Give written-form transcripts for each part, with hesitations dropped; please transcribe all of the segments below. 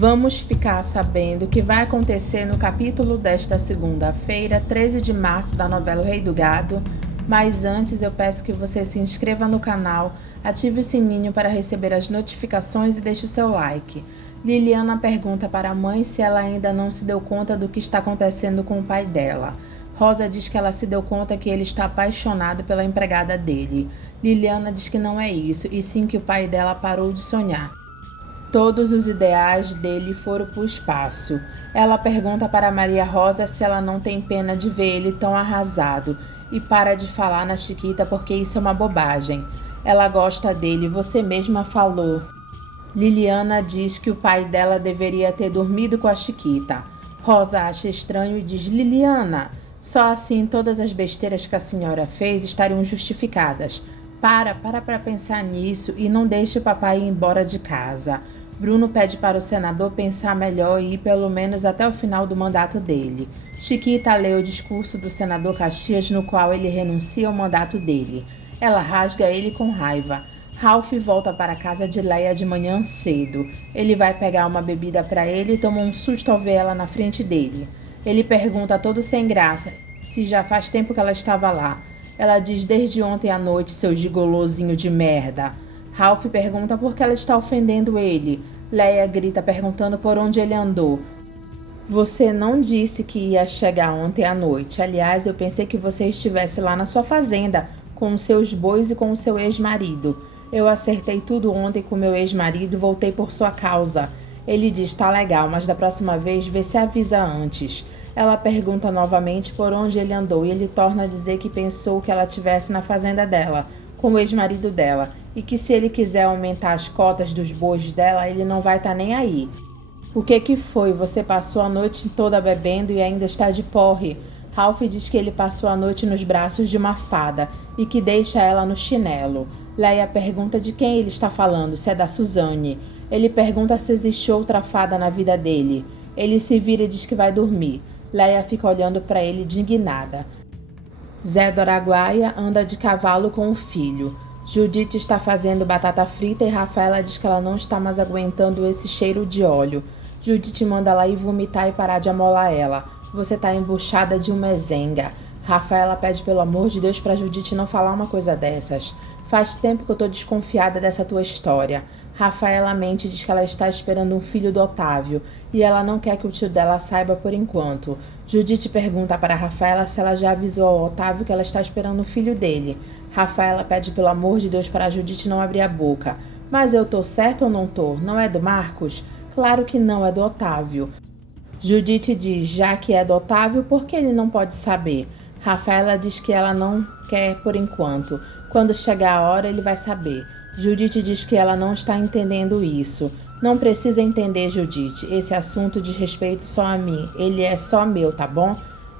Vamos ficar sabendo o que vai acontecer no capítulo desta segunda-feira, 13 de março, da novela O Rei do Gado. Mas antes eu peço que você se inscreva no canal, ative o sininho para receber as notificações e deixe o seu like. Liliana pergunta para a mãe se ela ainda não se deu conta do que está acontecendo com o pai dela. Rosa diz que ela se deu conta que ele está apaixonado pela empregada dele. Liliana diz que não é isso, e sim que o pai dela parou de sonhar. Todos os ideais dele foram para o espaço. Ela pergunta para Maria Rosa se ela não tem pena de ver ele tão arrasado e para de falar na Chiquita porque isso é uma bobagem. Ela gosta dele, você mesma falou. Liliana diz que o pai dela deveria ter dormido com a Chiquita. Rosa acha estranho e diz: Liliana, só assim todas as besteiras que a senhora fez estariam justificadas. Para pensar nisso e não deixe o papai ir embora de casa. Bruno pede para o senador pensar melhor e ir pelo menos até o final do mandato dele. Chiquita lê o discurso do senador Caxias no qual ele renuncia ao mandato dele. Ela rasga ele com raiva. Ralph volta para a casa de Leia de manhã cedo. Ele vai pegar uma bebida para ele e toma um susto ao ver ela na frente dele. Ele pergunta todo sem graça se já faz tempo que ela estava lá. Ela diz desde ontem à noite, seu gigolozinho de merda. Ralph pergunta por que ela está ofendendo ele. Leia grita perguntando por onde ele andou. Você não disse que ia chegar ontem à noite. Aliás, eu pensei que você estivesse lá na sua fazenda, com os seus bois e com o seu ex-marido. Eu acertei tudo ontem com meu ex-marido e voltei por sua causa. Ele diz, tá legal, mas da próxima vez vê se avisa antes. Ela pergunta novamente por onde ele andou e ele torna a dizer que pensou que ela estivesse na fazenda dela, com o ex-marido dela, e que se ele quiser aumentar as cotas dos bois dela, ele não vai estar nem aí. O que foi? Você passou a noite toda bebendo e ainda está de porre. Ralph diz que ele passou a noite nos braços de uma fada e que deixa ela no chinelo. Leia pergunta de quem ele está falando, se é da Suzane. Ele pergunta se existe outra fada na vida dele. Ele se vira e diz que vai dormir. Leia fica olhando para ele indignada. Zé do Araguaia anda de cavalo com o filho. Judite está fazendo batata frita e Rafaela diz que ela não está mais aguentando esse cheiro de óleo. Judite manda ela ir vomitar e parar de amolar ela. Você tá embuchada de uma mezenga. Rafaela pede pelo amor de Deus para Judite não falar uma coisa dessas. Faz tempo que eu tô desconfiada dessa tua história. Rafaela mente e diz que ela está esperando um filho do Otávio e ela não quer que o tio dela saiba por enquanto. Judite pergunta para Rafaela se ela já avisou ao Otávio que ela está esperando o filho dele. Rafaela pede pelo amor de Deus para a Judite não abrir a boca. Mas eu tô certo ou não tô? Não é do Marcos? Claro que não, é do Otávio. Judite diz, já que é do Otávio, por que ele não pode saber? Rafaela diz que ela não quer por enquanto. Quando chegar a hora, ele vai saber. Judite diz que ela não está entendendo isso. Não precisa entender, Judite. Esse assunto diz respeito só a mim. Ele é só meu, tá bom?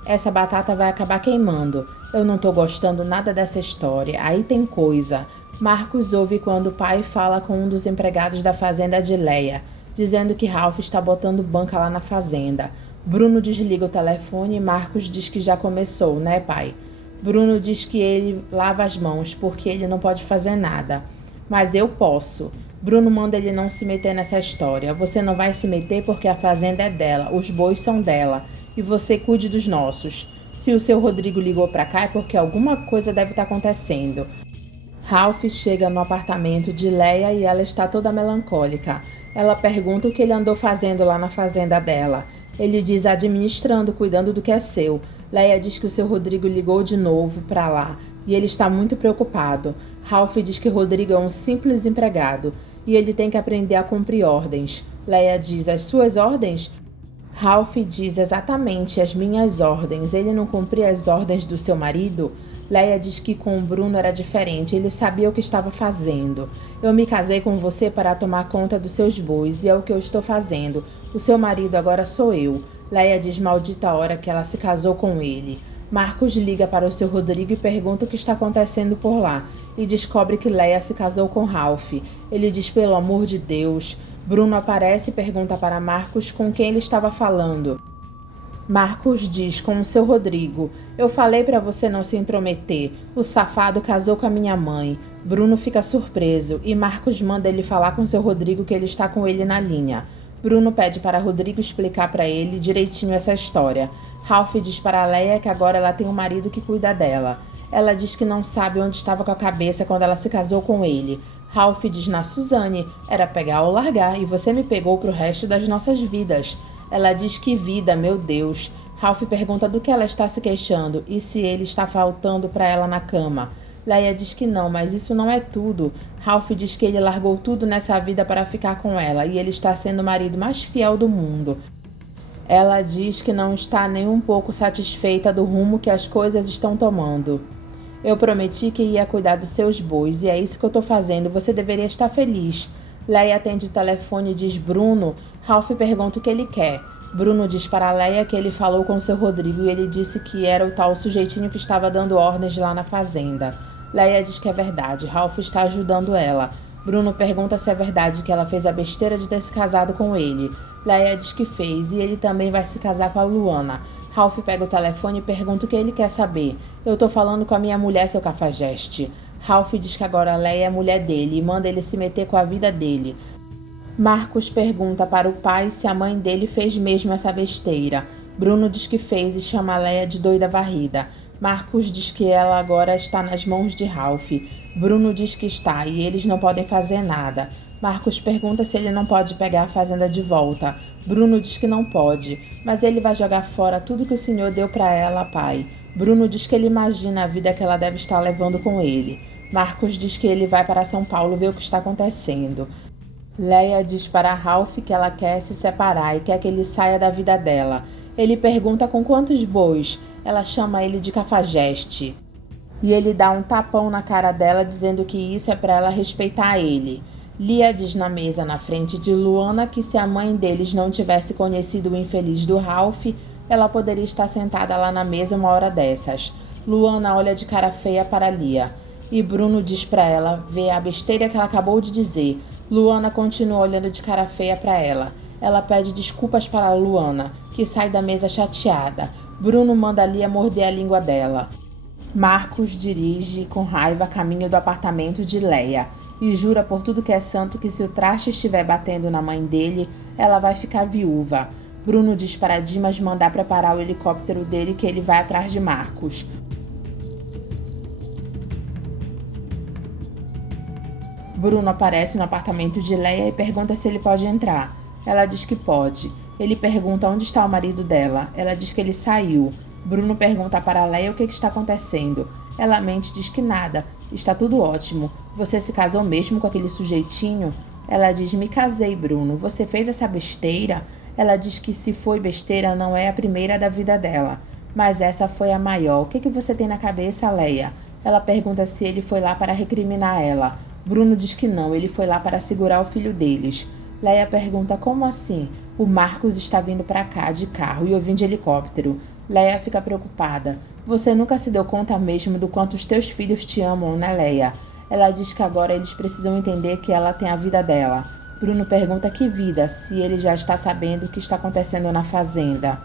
Essa batata vai acabar queimando. Eu não tô gostando nada dessa história. Aí tem coisa. Marcos ouve quando o pai fala com um dos empregados da fazenda de Leia, dizendo que Ralph está botando banca lá na fazenda. Bruno desliga o telefone e Marcos diz que já começou, né, pai? Bruno diz que ele lava as mãos porque ele não pode fazer nada. Mas eu posso. Bruno manda ele não se meter nessa história. Você não vai se meter porque a fazenda é dela, os bois são dela. E você cuide dos nossos. Se o seu Rodrigo ligou pra cá é porque alguma coisa deve estar acontecendo. Ralph chega no apartamento de Leia e ela está toda melancólica. Ela pergunta o que ele andou fazendo lá na fazenda dela. Ele diz administrando, cuidando do que é seu. Leia diz que o seu Rodrigo ligou de novo pra lá e ele está muito preocupado. Ralph diz que Rodrigo é um simples empregado e ele tem que aprender a cumprir ordens. Leia diz, as suas ordens? Ralph diz, exatamente, as minhas ordens. Ele não cumpria as ordens do seu marido? Leia diz que com o Bruno era diferente, ele sabia o que estava fazendo. Eu me casei com você para tomar conta dos seus bois e é o que eu estou fazendo. O seu marido agora sou eu. Leia diz, maldita hora que ela se casou com ele. Marcos liga para o seu Rodrigo e pergunta o que está acontecendo por lá e descobre que Leia se casou com Ralph. Ele diz, pelo amor de Deus. Bruno aparece e pergunta para Marcos com quem ele estava falando. Marcos diz, com o seu Rodrigo, eu falei para você não se intrometer, o safado casou com a minha mãe. Bruno fica surpreso e Marcos manda ele falar com seu Rodrigo que ele está com ele na linha. Bruno pede para Rodrigo explicar para ele direitinho essa história. Ralph diz para Leia que agora ela tem um marido que cuida dela. Ela diz que não sabe onde estava com a cabeça quando ela se casou com ele. Ralph diz na Suzane, era pegar ou largar e você me pegou pro resto das nossas vidas. Ela diz que vida, meu Deus. Ralph pergunta do que ela está se queixando e se ele está faltando para ela na cama. Leia diz que não, mas isso não é tudo. Ralph diz que ele largou tudo nessa vida para ficar com ela e ele está sendo o marido mais fiel do mundo. Ela diz que não está nem um pouco satisfeita do rumo que as coisas estão tomando. Eu prometi que ia cuidar dos seus bois e é isso que eu estou fazendo, você deveria estar feliz. Leia atende o telefone e diz Bruno. Ralph pergunta o que ele quer. Bruno diz para Leia que ele falou com seu Rodrigo e ele disse que era o tal sujeitinho que estava dando ordens lá na fazenda. Leia diz que é verdade, Ralph está ajudando ela. Bruno pergunta se é verdade que ela fez a besteira de ter se casado com ele. Leia diz que fez e ele também vai se casar com a Luana. Ralph pega o telefone e pergunta o que ele quer saber. Eu tô falando com a minha mulher, seu cafajeste. Ralph diz que agora Leia é mulher dele e manda ele se meter com a vida dele. Marcos pergunta para o pai se a mãe dele fez mesmo essa besteira. Bruno diz que fez e chama Leia de doida varrida. Marcos diz que ela agora está nas mãos de Ralph. Bruno diz que está e eles não podem fazer nada. Marcos pergunta se ele não pode pegar a fazenda de volta. Bruno diz que não pode, mas ele vai jogar fora tudo que o senhor deu para ela, pai. Bruno diz que ele imagina a vida que ela deve estar levando com ele. Marcos diz que ele vai para São Paulo ver o que está acontecendo. Leia diz para Ralph que ela quer se separar e quer que ele saia da vida dela. Ele pergunta com quantos bois. Ela chama ele de cafajeste. E ele dá um tapão na cara dela dizendo que isso é para ela respeitar ele. Lia diz na mesa na frente de Luana que se a mãe deles não tivesse conhecido o infeliz do Ralph, ela poderia estar sentada lá na mesa uma hora dessas. Luana olha de cara feia para Lia. E Bruno diz para ela ver a besteira que ela acabou de dizer. Luana continua olhando de cara feia para ela. Ela pede desculpas para Luana, que sai da mesa chateada. Bruno manda Lia morder a língua dela. Marcos dirige com raiva a caminho do apartamento de Leia e jura por tudo que é santo que se o traste estiver batendo na mãe dele, ela vai ficar viúva. Bruno diz para Dimas mandar preparar o helicóptero dele que ele vai atrás de Marcos. Bruno aparece no apartamento de Leia e pergunta se ele pode entrar. Ela diz que pode. Ele pergunta onde está o marido dela. Ela diz que ele saiu. Bruno pergunta para Leia o que está acontecendo. Ela mente e diz que nada. Está tudo ótimo. Você se casou mesmo com aquele sujeitinho? Ela diz, me casei, Bruno. Você fez essa besteira? Ela diz que se foi besteira não é a primeira da vida dela. Mas essa foi a maior. O que você tem na cabeça, Leia? Ela pergunta se ele foi lá para recriminar ela. Bruno diz que não, ele foi lá para segurar o filho deles. Leia pergunta como assim? O Marcos está vindo para cá de carro e eu vim de helicóptero. Leia fica preocupada. Você nunca se deu conta mesmo do quanto os teus filhos te amam, né, Leia? Ela diz que agora eles precisam entender que ela tem a vida dela. Bruno pergunta que vida, se ele já está sabendo o que está acontecendo na fazenda.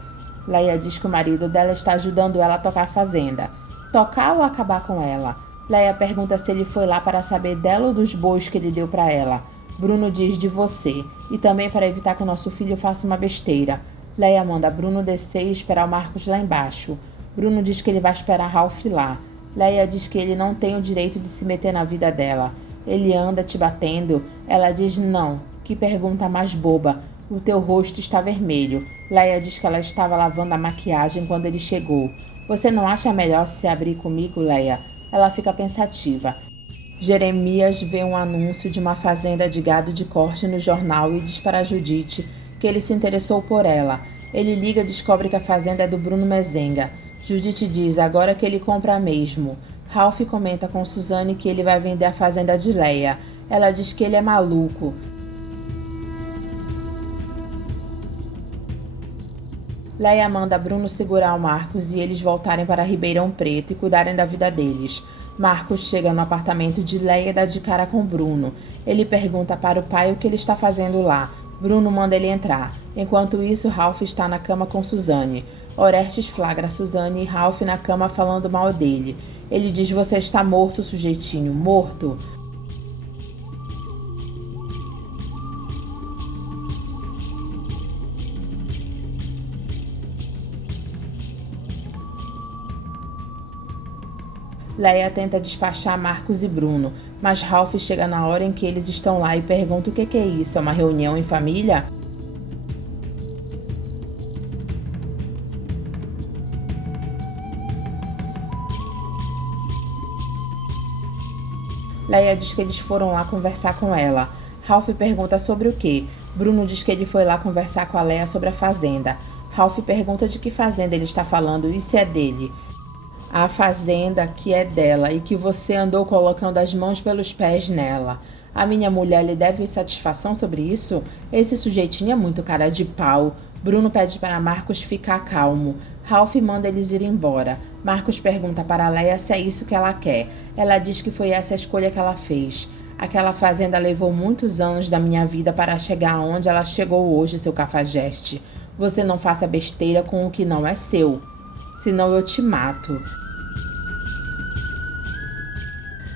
Leia diz que o marido dela está ajudando ela a tocar a fazenda. Tocar ou acabar com ela? Leia pergunta se ele foi lá para saber dela ou dos bois que ele deu para ela. Bruno diz de você, e também para evitar que o nosso filho faça uma besteira. Leia manda Bruno descer e esperar o Marcos lá embaixo. Bruno diz que ele vai esperar Ralph lá. Leia diz que ele não tem o direito de se meter na vida dela. Ele anda te batendo. Ela diz não. Que pergunta mais boba. O teu rosto está vermelho. Leia diz que ela estava lavando a maquiagem quando ele chegou. Você não acha melhor se abrir comigo, Leia? Ela fica pensativa. Jeremias vê um anúncio de uma fazenda de gado de corte no jornal e diz para Judite que ele se interessou por ela. Ele liga e descobre que a fazenda é do Bruno Mezenga. Judite diz agora que ele compra mesmo. Ralph comenta com Suzane que ele vai vender a fazenda de Leia. Ela diz que ele é maluco. Leia manda Bruno segurar o Marcos e eles voltarem para Ribeirão Preto e cuidarem da vida deles. Marcos chega no apartamento de Leia e dá de cara com Bruno. Ele pergunta para o pai o que ele está fazendo lá. Bruno manda ele entrar. Enquanto isso, Ralph está na cama com Suzane. Orestes flagra Suzane e Ralph na cama falando mal dele. Ele diz, você está morto, sujeitinho, morto. Leia tenta despachar Marcos e Bruno, mas Ralph chega na hora em que eles estão lá e pergunta o que é isso, é uma reunião em família? Leia diz que eles foram lá conversar com ela. Ralph pergunta sobre o quê? Bruno diz que ele foi lá conversar com a Leia sobre a fazenda. Ralph pergunta de que fazenda ele está falando e se é dele. A fazenda que é dela e que você andou colocando as mãos pelos pés nela. A minha mulher lhe deve satisfação sobre isso? Esse sujeitinho é muito cara de pau. Bruno pede para Marcos ficar calmo. Ralph manda eles ir embora. Marcos pergunta para Leia se é isso que ela quer. Ela diz que foi essa a escolha que ela fez. Aquela fazenda levou muitos anos da minha vida para chegar onde ela chegou hoje, seu cafajeste. Você não faça besteira com o que não é seu, senão eu te mato.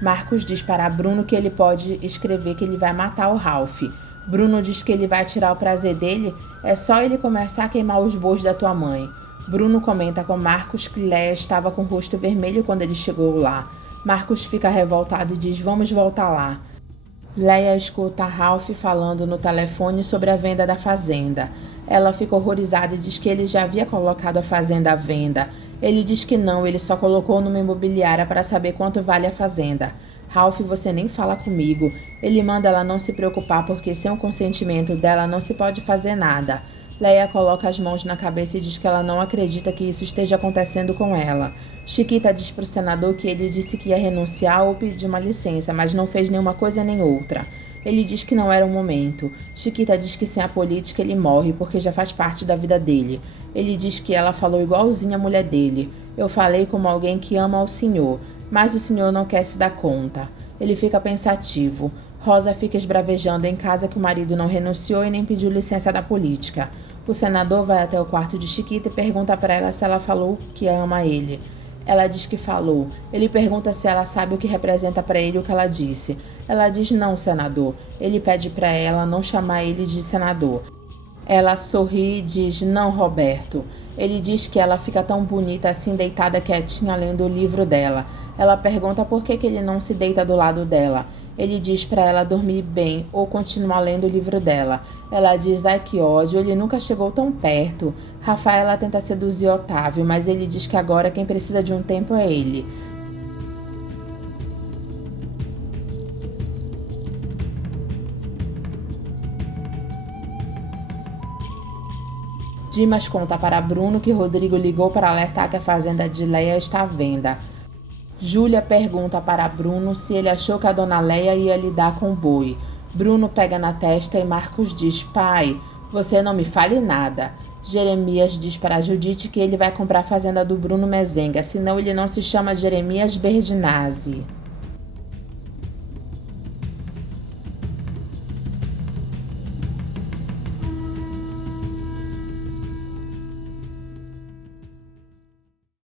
Marcos diz para Bruno que ele pode escrever que ele vai matar o Ralph. Bruno diz que ele vai tirar o prazer dele, é só ele começar a queimar os bois da tua mãe. Bruno comenta com Marcos que Leia estava com o rosto vermelho quando ele chegou lá. Marcos fica revoltado e diz: vamos voltar lá. Leia escuta Ralph falando no telefone sobre a venda da fazenda. Ela fica horrorizada e diz que ele já havia colocado a fazenda à venda. Ele diz que não, ele só colocou numa imobiliária para saber quanto vale a fazenda. Ralph, você nem fala comigo. Ele manda ela não se preocupar porque sem o consentimento dela não se pode fazer nada. Leia coloca as mãos na cabeça e diz que ela não acredita que isso esteja acontecendo com ela. Chiquita diz para o senador que ele disse que ia renunciar ou pedir uma licença, mas não fez nenhuma coisa nem outra. Ele diz que não era o momento. Chiquita diz que sem a política ele morre porque já faz parte da vida dele. Ele diz que ela falou igualzinho a mulher dele. Eu falei como alguém que ama ao senhor, mas o senhor não quer se dar conta. Ele fica pensativo. Rosa fica esbravejando em casa que o marido não renunciou e nem pediu licença da política. O senador vai até o quarto de Chiquita e pergunta para ela se ela falou que ama ele. Ela diz que falou. Ele pergunta se ela sabe o que representa para ele o que ela disse. Ela diz não, senador. Ele pede para ela não chamar ele de senador. Ela sorri e diz não, Roberto. Ele diz que ela fica tão bonita assim deitada quietinha lendo o livro dela. Ela pergunta por que ele não se deita do lado dela. Ele diz para ela dormir bem ou continuar lendo o livro dela. Ela diz, ai que ódio, ele nunca chegou tão perto. Rafaela tenta seduzir Otávio, mas ele diz que agora quem precisa de um tempo é ele. Dimas conta para Bruno que Rodrigo ligou para alertar que a fazenda de Leia está à venda. Júlia pergunta para Bruno se ele achou que a dona Leia ia lidar com o boi. Bruno pega na testa e Marcos diz, pai, você não me fale nada. Jeremias diz para Judite que ele vai comprar a fazenda do Bruno Mezenga, senão ele não se chama Jeremias Berdinazzi.